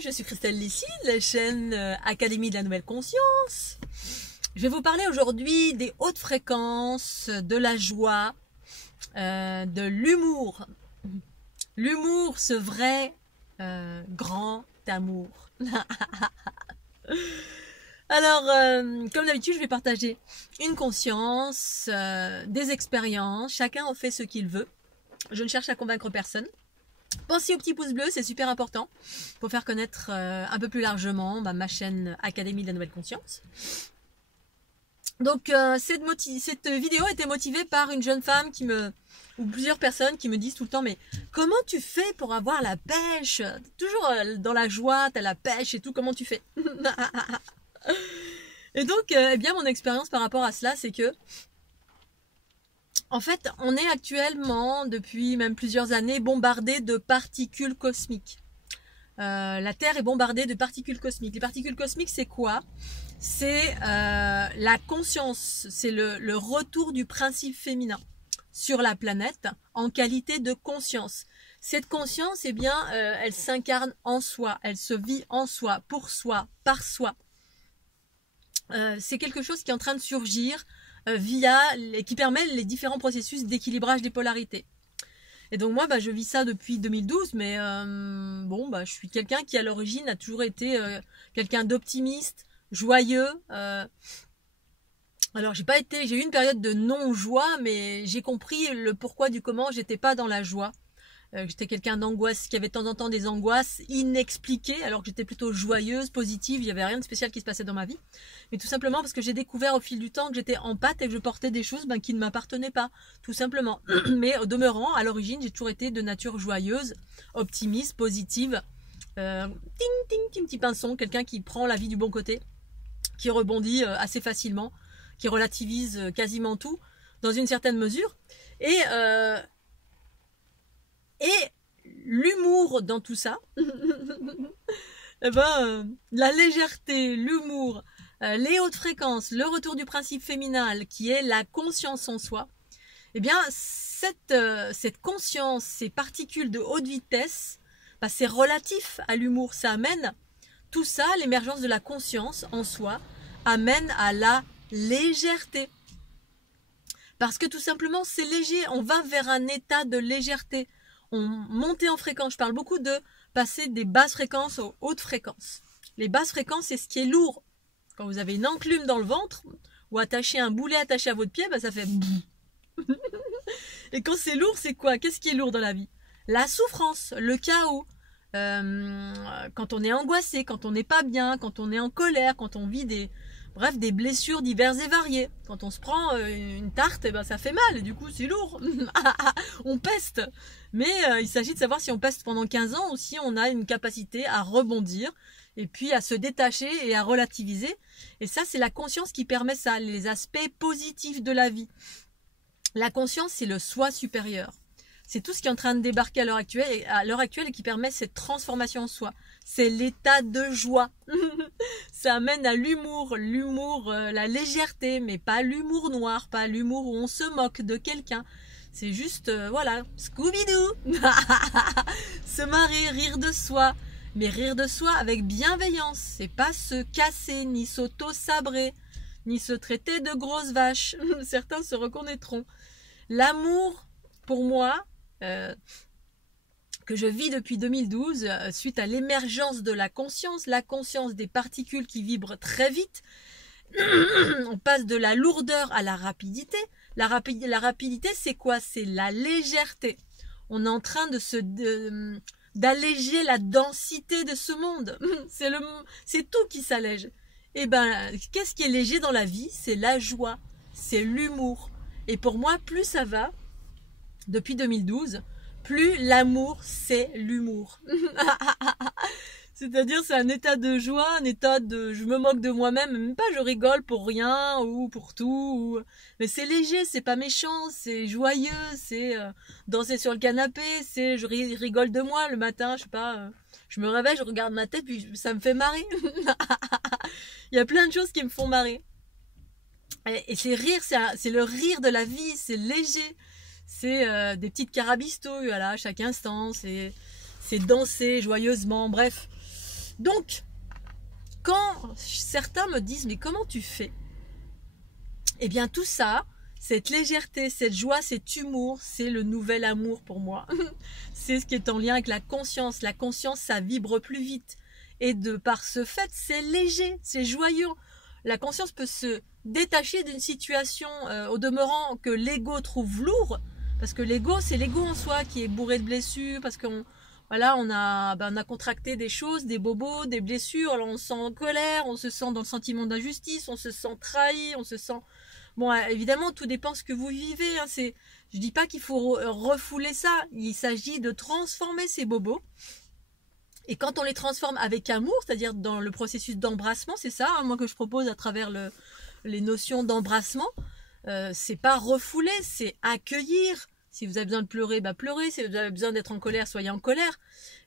je suis Christelle Lissy de la chaîne Académie de la Nouvelle Conscience. Je vais vous parler aujourd'hui des hautes fréquences, de la joie, de l'humour. L'humour, ce vrai grand amour. Alors, comme d'habitude, je vais partager une conscience, des expériences. Chacun en fait ce qu'il veut. Je ne cherche à convaincre personne. Pensez au petit pouce bleu, c'est super important pour faire connaître un peu plus largement ma chaîne Académie de la Nouvelle Conscience. Donc, cette vidéo a été motivée par une jeune femme ou plusieurs personnes qui me disent tout le temps, mais comment tu fais pour avoir la pêche? Toujours dans la joie, t'as la pêche et tout, comment tu fais? Et donc, eh bien, mon expérience par rapport à cela, c'est que en fait, on est actuellement, depuis même plusieurs années, bombardé de particules cosmiques. La Terre est bombardée de particules cosmiques. Les particules cosmiques, c'est quoi? C'est la conscience, c'est le retour du principe féminin sur la planète en qualité de conscience. Cette conscience, eh bien, elle s'incarne en soi, elle se vit en soi, pour soi, par soi. C'est quelque chose qui est en train de surgir qui permet les différents processus d'équilibrage des polarités. Et donc moi, je vis ça depuis 2012, mais je suis quelqu'un qui à l'origine a toujours été quelqu'un d'optimiste, joyeux. Alors j'ai eu une période de non-joie, mais j'ai compris le pourquoi du comment. J'étais pas dans la joie. J'étais quelqu'un d'angoisse, qui avait de temps en temps des angoisses inexpliquées, alors que j'étais plutôt joyeuse, positive, il n'y avait rien de spécial qui se passait dans ma vie. Mais tout simplement parce que j'ai découvert au fil du temps que j'étais empathe et que je portais des choses qui ne m'appartenaient pas, tout simplement. Mais au demeurant, à l'origine, j'ai toujours été de nature joyeuse, optimiste, positive, petit pinson, quelqu'un qui prend la vie du bon côté, qui rebondit assez facilement, qui relativise quasiment tout, dans une certaine mesure. Et l'humour dans tout ça, la légèreté, l'humour, les hautes fréquences, le retour du principe féminin qui est la conscience en soi, eh bien cette conscience, ces particules de haute vitesse, c'est relatif à l'humour. Ça amène tout ça, l'émergence de la conscience en soi, amène à la légèreté. Parce que tout simplement c'est léger, on va vers un état de légèreté. On monte en fréquence. Je parle beaucoup de passer des basses fréquences aux hautes fréquences. Les basses fréquences, c'est ce qui est lourd. Quand vous avez une enclume dans le ventre ou un boulet attaché à votre pied, ça fait Et quand c'est lourd, c'est quoi? Qu'est-ce qui est lourd dans la vie? La souffrance, le chaos. Quand on est angoissé, quand on n'est pas bien, quand on est en colère, quand on vit des blessures diverses et variées. Quand on se prend une tarte, ça fait mal, et du coup c'est lourd. On peste. Mais il s'agit de savoir si on peste pendant 15 ans ou si on a une capacité à rebondir et puis à se détacher et à relativiser. Et ça, c'est la conscience qui permet ça, les aspects positifs de la vie. La conscience, c'est le soi supérieur. C'est tout ce qui est en train de débarquer à l'heure actuelle et qui permet cette transformation en soi. C'est l'état de joie. Ça amène à l'humour, la légèreté, mais pas l'humour noir, pas l'humour où on se moque de quelqu'un. C'est juste, Scooby-Doo. Se marrer, rire de soi, mais rire de soi avec bienveillance. C'est pas se casser, ni s'auto-sabrer, ni se traiter de grosse vache. Certains se reconnaîtront. L'amour, pour moi, que je vis depuis 2012, suite à l'émergence de la conscience des particules qui vibrent très vite, on passe de la lourdeur à la rapidité. La rapidité, c'est quoi? C'est la légèreté. On est en train d'alléger la densité de ce monde. C'est tout qui s'allège. Et qu'est-ce qui est léger dans la vie? C'est la joie, c'est l'humour. Et pour moi, plus ça va, depuis 2012, plus l'amour, c'est l'humour. C'est-à-dire, c'est un état de joie, un état de je me moque de moi-même, même pas je rigole pour rien ou pour tout. Mais c'est léger, c'est pas méchant, c'est joyeux, c'est danser sur le canapé, c'est je rigole de moi le matin, je sais pas, je me réveille, je regarde ma tête, puis ça me fait marrer. Il y a plein de choses qui me font marrer. Et c'est rire, c'est le rire de la vie, c'est léger. C'est des petites carabistouilles, voilà, à chaque instant, c'est danser joyeusement, bref. Donc, quand certains me disent, mais comment tu fais? Eh bien, tout ça, cette légèreté, cette joie, cet humour, c'est le nouvel amour pour moi. C'est ce qui est en lien avec la conscience. La conscience, ça vibre plus vite. Et de par ce fait, c'est léger, c'est joyeux. La conscience peut se détacher d'une situation, au demeurant, que l'ego trouve lourd. Parce que l'ego, c'est l'ego en soi qui est bourré de blessures. Parce qu'on voilà, on a contracté des choses, des bobos, des blessures. Alors on se sent en colère, on se sent dans le sentiment d'injustice, on se sent trahi, on se sent... Bon, évidemment, tout dépend ce que vous vivez. Hein. Je dis pas qu'il faut refouler ça. Il s'agit de transformer ces bobos. Et quand on les transforme avec amour, c'est-à-dire dans le processus d'embrassement, c'est ça, hein, moi que je propose à travers les notions d'embrassement, c'est pas refouler, c'est accueillir. Si vous avez besoin de pleurer, bah pleurez. Si vous avez besoin d'être en colère, soyez en colère.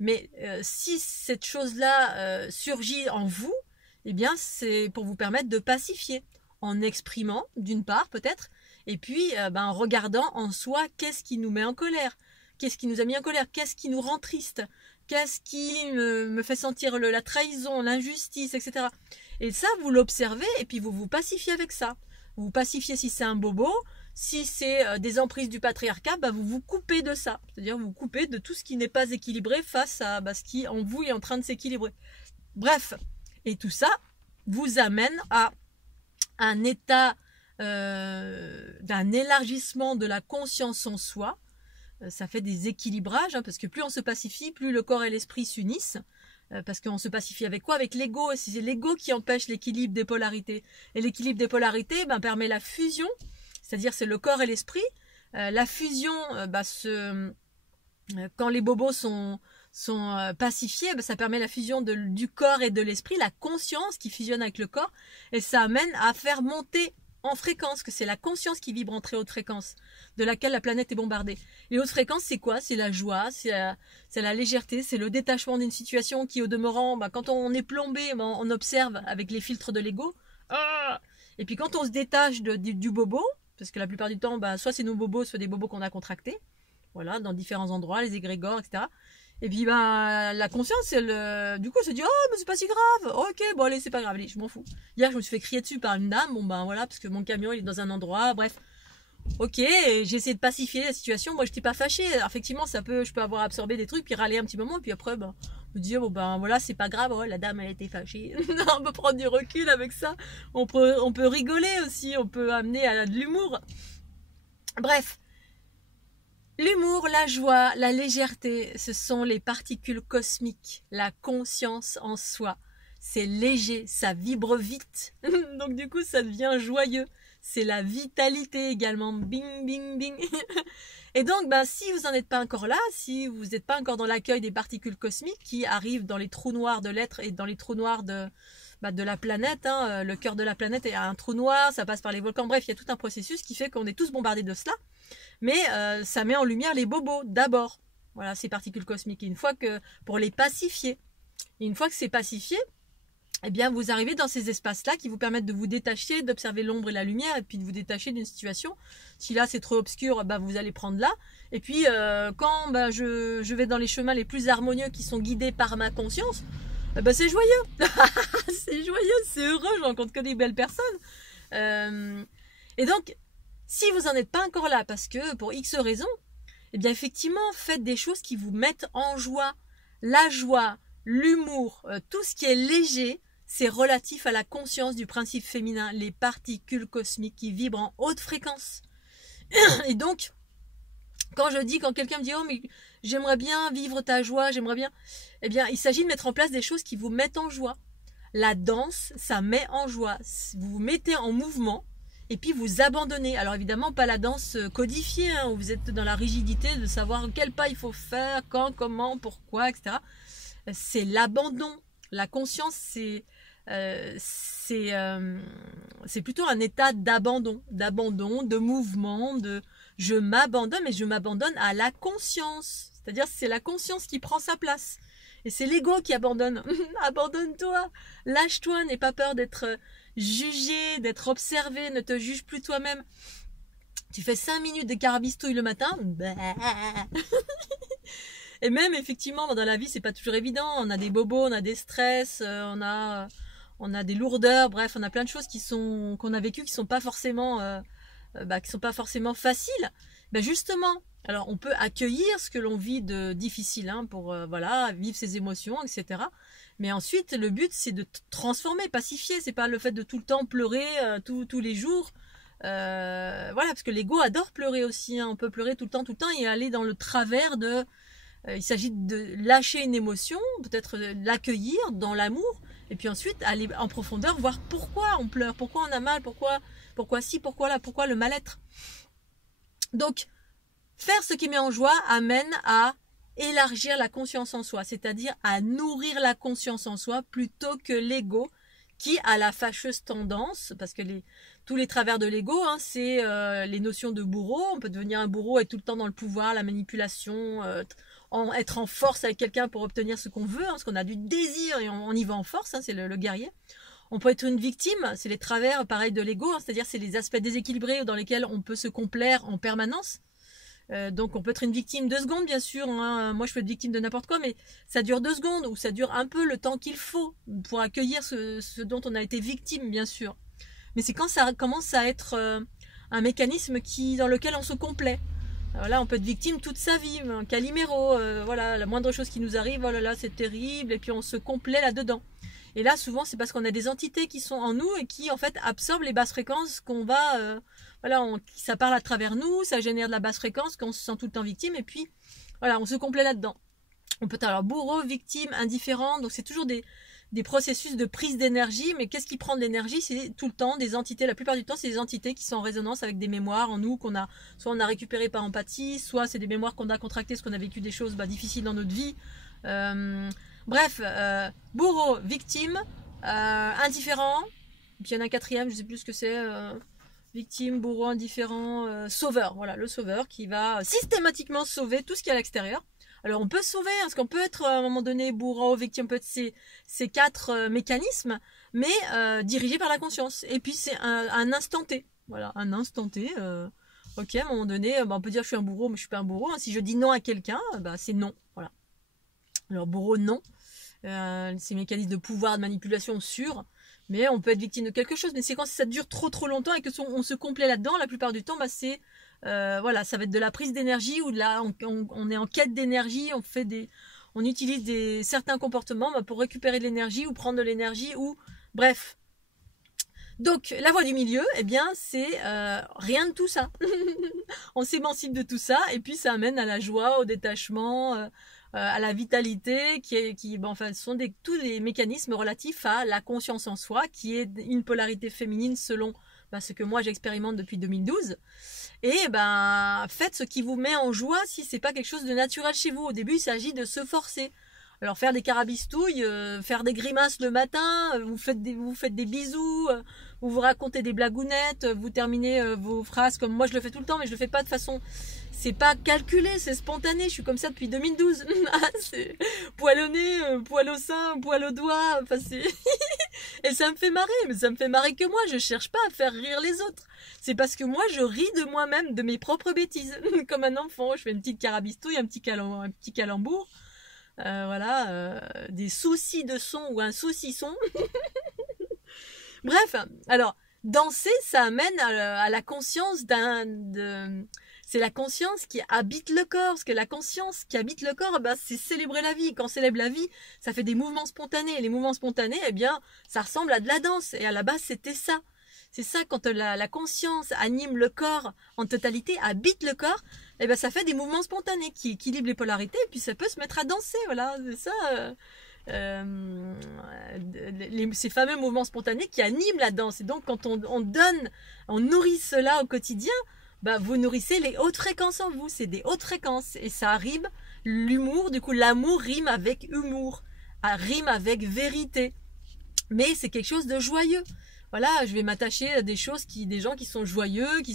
Mais si cette chose-là surgit en vous, eh bien, c'est pour vous permettre de pacifier. En exprimant, d'une part peut-être, et puis en regardant en soi qu'est-ce qui nous met en colère, qu'est-ce qui nous a mis en colère, qu'est-ce qui nous rend triste, qu'est-ce qui me fait sentir la trahison, l'injustice, etc. Et ça, vous l'observez, et puis vous vous pacifiez avec ça. Vous vous pacifiez si c'est un bobo, si c'est des emprises du patriarcat, vous vous coupez de ça. C'est-à-dire vous vous coupez de tout ce qui n'est pas équilibré face à ce qui en vous est en train de s'équilibrer. Bref, et tout ça vous amène à un état d'un élargissement de la conscience en soi. Ça fait des équilibrages, hein, parce que plus on se pacifie, plus le corps et l'esprit s'unissent. Parce qu'on se pacifie avec quoi? Avec l'ego. C'est l'ego qui empêche l'équilibre des polarités. Et l'équilibre des polarités permet la fusion, c'est-à-dire c'est le corps et l'esprit. La fusion, quand les bobos sont pacifiés, ça permet la fusion du corps et de l'esprit, la conscience qui fusionne avec le corps, et ça amène à faire monter en fréquence, que c'est la conscience qui vibre en très haute fréquence, de laquelle la planète est bombardée. Les hautes fréquences, c'est quoi? C'est la joie, c'est la légèreté, c'est le détachement d'une situation qui, au demeurant, quand on est plombé, on observe avec les filtres de l'ego. Et puis quand on se détache du bobo, parce que la plupart du temps, soit c'est nos bobos, soit des bobos qu'on a contractés, voilà, dans différents endroits, les égrégores, etc. Et puis la conscience, du coup, elle se dit, oh, mais c'est pas si grave. Ok, bon allez, c'est pas grave, allez, je m'en fous. Hier, je me suis fait crier dessus par une dame. Bon voilà, parce que mon camion il est dans un endroit. Bref, ok, j'ai essayé de pacifier la situation. Moi, j'étais pas fâchée. Effectivement, je peux avoir absorbé des trucs, puis râler un petit moment, puis après, me dire voilà, c'est pas grave. Oh, la dame, elle a été fâchée. On peut prendre du recul avec ça. On peut rigoler aussi. On peut amener à de l'humour. Bref. L'humour, la joie, la légèreté, ce sont les particules cosmiques, la conscience en soi. C'est léger, ça vibre vite. Donc du coup, ça devient joyeux. C'est la vitalité également. Bing, bing, bing. Et donc, si vous n'en êtes pas encore là, si vous n'êtes pas encore dans l'accueil des particules cosmiques qui arrivent dans les trous noirs de l'être et dans les trous noirs de la planète, hein, le cœur de la planète est un trou noir, ça passe par les volcans. Bref, il y a tout un processus qui fait qu'on est tous bombardés de cela. Mais ça met en lumière les bobos d'abord. Voilà, ces particules cosmiques. Et une fois que, pour les pacifier, une fois que c'est pacifié, eh bien, vous arrivez dans ces espaces-là qui vous permettent de vous détacher, d'observer l'ombre et la lumière, et puis de vous détacher d'une situation. Si là, c'est trop obscur, vous allez prendre là. Et puis, quand je vais dans les chemins les plus harmonieux qui sont guidés par ma conscience, c'est joyeux. C'est joyeux, c'est heureux, je rencontre que des belles personnes. Et donc, si vous n'en êtes pas encore là, parce que pour X raisons, eh bien effectivement, faites des choses qui vous mettent en joie. La joie, l'humour, tout ce qui est léger, c'est relatif à la conscience du principe féminin, les particules cosmiques qui vibrent en haute fréquence. Et donc, quand quelqu'un me dit « Oh, mais j'aimerais bien vivre ta joie, j'aimerais bien... » Eh bien, il s'agit de mettre en place des choses qui vous mettent en joie. La danse, ça met en joie. Vous vous mettez en mouvement. Et puis vous abandonnez. Alors évidemment, pas la danse codifiée, où vous êtes dans la rigidité de savoir quel pas il faut faire, quand, comment, pourquoi, etc. C'est l'abandon. La conscience, c'est plutôt un état d'abandon, de mouvement, je m'abandonne, mais je m'abandonne à la conscience. C'est-à-dire c'est la conscience qui prend sa place. Et c'est l'ego qui abandonne. Abandonne-toi, lâche-toi, n'aie pas peur d'être jugé, d'être observé, ne te juge plus toi-même. Tu fais 5 minutes de carabistouille le matin, Et même effectivement dans la vie c'est pas toujours évident, on a des bobos, on a des stress, on a des lourdeurs, bref on a plein de choses qu'on a vécues qui sont pas forcément faciles. Ben justement, alors on peut accueillir ce que l'on vit de difficile pour voilà, vivre ses émotions, etc. Mais ensuite le but c'est de transformer, pacifier, c'est pas le fait de tout le temps pleurer tous les jours. Voilà, parce que l'ego adore pleurer aussi, on peut pleurer tout le temps et aller dans le travers de il s'agit de lâcher une émotion, peut-être l'accueillir dans l'amour, et puis ensuite aller en profondeur, voir pourquoi on pleure, pourquoi on a mal, pourquoi ci, pourquoi là, pourquoi le mal-être. Donc, faire ce qui met en joie amène à élargir la conscience en soi, c'est-à-dire à nourrir la conscience en soi plutôt que l'ego qui a la fâcheuse tendance, parce que tous les travers de l'ego, c'est les notions de bourreau. On peut devenir un bourreau, être tout le temps dans le pouvoir, la manipulation, être en force avec quelqu'un pour obtenir ce qu'on veut, parce qu'on a du désir et on y va en force, c'est le guerrier. On peut être une victime, c'est les travers pareil de l'ego, c'est-à-dire c'est les aspects déséquilibrés dans lesquels on peut se complaire en permanence. Donc on peut être une victime 2 secondes bien sûr, moi je peux être victime de n'importe quoi, mais ça dure 2 secondes ou ça dure un peu le temps qu'il faut pour accueillir ce dont on a été victime bien sûr. Mais c'est quand ça commence à être un mécanisme dans lequel on se complaît. Voilà, on peut être victime toute sa vie, un Calimero, voilà, la moindre chose qui nous arrive, oh là là c'est terrible, et puis on se complaît là-dedans. Et là souvent c'est parce qu'on a des entités qui sont en nous et qui en fait absorbent les basses fréquences qu'on va... voilà, ça parle à travers nous, ça génère de la basse fréquence, qu'on se sent tout le temps victime, et puis voilà, on se complaît là-dedans. On peut être alors bourreau, victime, indifférent, donc c'est toujours des processus de prise d'énergie, mais qu'est-ce qui prend de l'énergie? C'est tout le temps des entités, la plupart du temps c'est des entités qui sont en résonance avec des mémoires en nous, soit on a récupéré par empathie, soit c'est des mémoires qu'on a contractées parce qu'on a vécu des choses difficiles dans notre vie. Bref, bourreau, victime, indifférent, puis il y en a un quatrième, je sais plus ce que c'est... victime, bourreau, indifférent, sauveur. Voilà, le sauveur qui va systématiquement sauver tout ce qui est à l'extérieur. Alors on peut sauver, parce qu'on peut être à un moment donné bourreau, victime, peut être ces 4 mécanismes, mais dirigés par la conscience. Et puis c'est un instant T. Voilà, un instant T. Ok, à un moment donné, on peut dire je suis un bourreau, mais je suis pas un bourreau. Si je dis non à quelqu'un, c'est non. Voilà. Alors bourreau, non. Ces mécanismes de pouvoir, de manipulation sûrs. Mais on peut être victime de quelque chose, mais c'est quand ça dure trop longtemps et que on se complaît là-dedans, la plupart du temps, c'est voilà, ça va être de la prise d'énergie ou on est en quête d'énergie, on utilise certains comportements pour récupérer de l'énergie ou prendre de l'énergie ou bref. Donc la voie du milieu, eh bien c'est rien de tout ça. On s'émancipe de tout ça et puis ça amène à la joie, au détachement. À la vitalité, ce sont tous les mécanismes relatifs à la conscience en soi, qui est une polarité féminine selon ce que moi j'expérimente depuis 2012. Et faites ce qui vous met en joie si c'est pas quelque chose de naturel chez vous. Au début, il s'agit de se forcer. Alors faire des carabistouilles, faire des grimaces le matin, vous faites des bisous, vous racontez des blagounettes, vous terminez vos phrases comme moi je le fais tout le temps, mais je le fais pas de façon... C'est pas calculé, c'est spontané, je suis comme ça depuis 2012. C'est poil au nez, poil au sein, poil au doigt, et ça me fait marrer, mais ça me fait marrer que moi, je cherche pas à faire rire les autres. C'est parce que moi, je ris de moi-même, de mes propres bêtises. Comme un enfant, je fais une petite carabistouille, un petit calembour. Voilà, des soucis de son ou un saucisson. Bref, alors, danser, ça amène à la conscience c'est la conscience qui habite le corps, parce que la conscience qui habite le corps, c'est célébrer la vie. Quand on célèbre la vie, ça fait des mouvements spontanés. Et les mouvements spontanés, eh bien, ça ressemble à de la danse. Et à la base, c'était ça. C'est ça, quand la conscience anime le corps en totalité, habite le corps, eh bien, ça fait des mouvements spontanés qui équilibrent les polarités, et puis ça peut se mettre à danser. Voilà, c'est ça. Ces fameux mouvements spontanés qui animent la danse. Et donc, quand on nourrit cela au quotidien, vous nourrissez les hautes fréquences en vous, c'est des hautes fréquences et ça rime l'humour, du coup l'amour rime avec humour, rime avec vérité, mais c'est quelque chose de joyeux. Voilà, je vais m'attacher à des gens qui sont joyeux, puis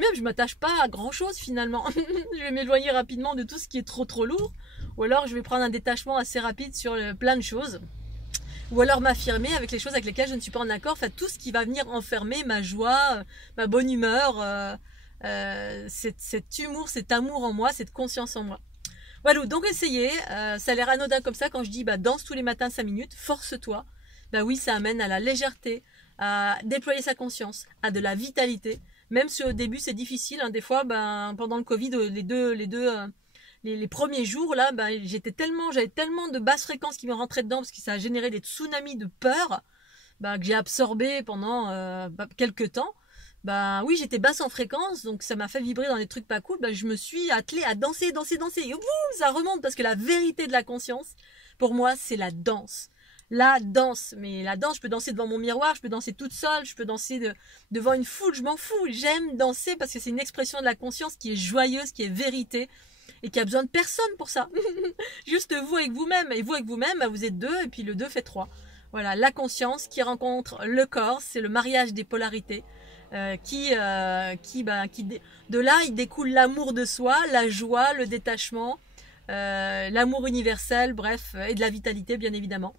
même je m'attache pas à grand chose finalement. Je vais m'éloigner rapidement de tout ce qui est trop lourd, ou alors je vais prendre un détachement assez rapide sur plein de choses. Ou alors m'affirmer avec les choses avec lesquelles je ne suis pas en accord, enfin tout ce qui va venir enfermer ma joie, ma bonne humeur, cet humour, cet amour en moi, cette conscience en moi. Voilà, donc essayez, ça a l'air anodin comme ça quand je dis bah, danse tous les matins 5 minutes, force-toi. Bah oui, ça amène à la légèreté, à déployer sa conscience, à de la vitalité. Même si au début c'est difficile, hein, des fois, ben, pendant le Covid, les premiers jours là, ben, j'avais tellement de basses fréquences qui me rentraient dedans parce que ça a généré des tsunamis de peur, ben, que j'ai absorbé pendant quelques temps. Bah oui, j'étais basse en fréquence, donc ça m'a fait vibrer dans des trucs pas cool. Bah, je me suis attelée à danser, danser, danser. Et boum, ça remonte parce que la vérité de la conscience, pour moi, c'est la danse. La danse, mais la danse, je peux danser devant mon miroir, je peux danser toute seule, je peux danser devant une foule, je m'en fous. J'aime danser parce que c'est une expression de la conscience qui est joyeuse, qui est vérité et qui a besoin de personne pour ça. Juste vous avec vous-même. Et vous avec vous-même, bah, vous êtes deux et puis le deux fait trois. Voilà, la conscience qui rencontre le corps, c'est le mariage des polarités. De là, il découle l'amour de soi, la joie, le détachement, l'amour universel, bref, et de la vitalité, bien évidemment.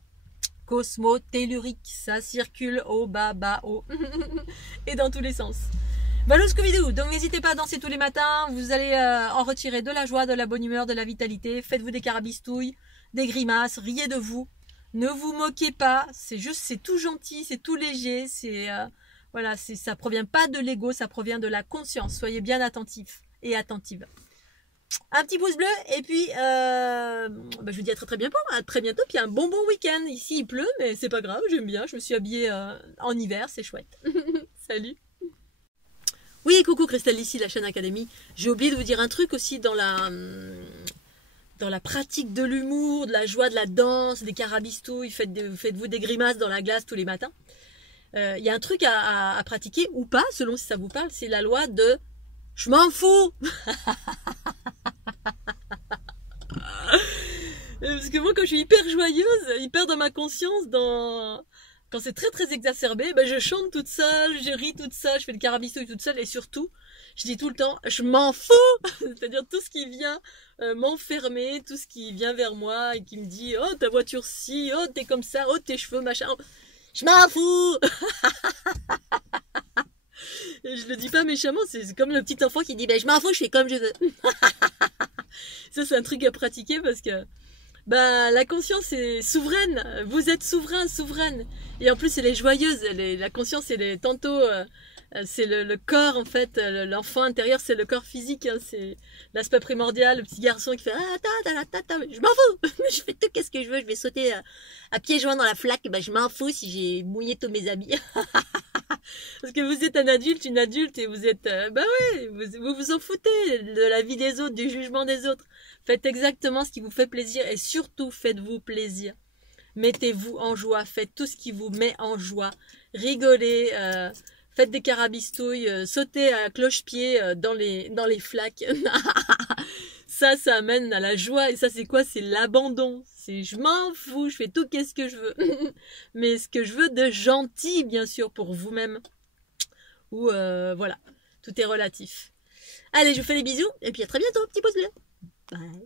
Cosmo, tellurique, ça circule haut, bas, bas, haut, et dans tous les sens. Voilà le Scooby-Doo. Donc n'hésitez pas à danser tous les matins, vous allez en retirer de la joie, de la bonne humeur, de la vitalité. Faites-vous des carabistouilles, des grimaces, riez de vous. Ne vous moquez pas, c'est tout gentil, c'est tout léger, voilà, ça provient pas de l'ego, ça provient de la conscience. Soyez bien attentifs et attentives. Un petit pouce bleu et puis je vous dis à très bientôt, puis un bon week-end. Ici il pleut mais c'est pas grave, j'aime bien, je me suis habillée en hiver, c'est chouette. Salut. Oui, coucou, Christelle ici, la chaîne Académie. J'ai oublié de vous dire un truc aussi dans la pratique de l'humour, de la joie de la danse, des carabistouilles, faites-vous des grimaces dans la glace tous les matins. Il y a un truc à pratiquer ou pas, selon si ça vous parle, c'est la loi de « je m'en fous ». Parce que moi, quand je suis hyper joyeuse, hyper dans ma conscience, quand c'est très très exacerbé, ben je chante toute seule, je ris toute seule, je fais le carabistouille toute seule et surtout, je dis tout le temps « je m'en fous ». C'est-à-dire tout ce qui vient m'enfermer, tout ce qui vient vers moi et qui me dit « oh ta voiture si, oh t'es comme ça, oh tes cheveux machin ». Je m'en fous. Je le dis pas méchamment, c'est comme le petit enfant qui dit je m'en fous, je fais comme je veux. Ça c'est un truc à pratiquer parce que la conscience est souveraine, vous êtes souverain, souveraine. Et en plus elle est joyeuse, la conscience elle est tantôt c'est le corps en fait, l'enfant intérieur c'est le corps physique, hein, c'est l'aspect primordial, le petit garçon qui fait je m'en fous, je fais tout qu'est-ce que je veux, je vais sauter à pieds joints dans la flaque, je m'en fous si j'ai mouillé tous mes habits. Parce que vous êtes un adulte, une adulte et vous êtes, vous vous en foutez de la vie des autres, du jugement des autres. Faites exactement ce qui vous fait plaisir et surtout faites-vous plaisir. Mettez-vous en joie, faites tout ce qui vous met en joie, rigolez, faites des carabistouilles, sautez à cloche-pied dans les flaques. Ça amène à la joie. Et ça, c'est quoi? C'est l'abandon. C'est je m'en fous, je fais tout qu'est-ce que je veux. Mais ce que je veux de gentil, bien sûr, pour vous-même. Ou voilà, tout est relatif. Allez, je vous fais des bisous. Et puis à très bientôt, petit pouce bleu. Bye.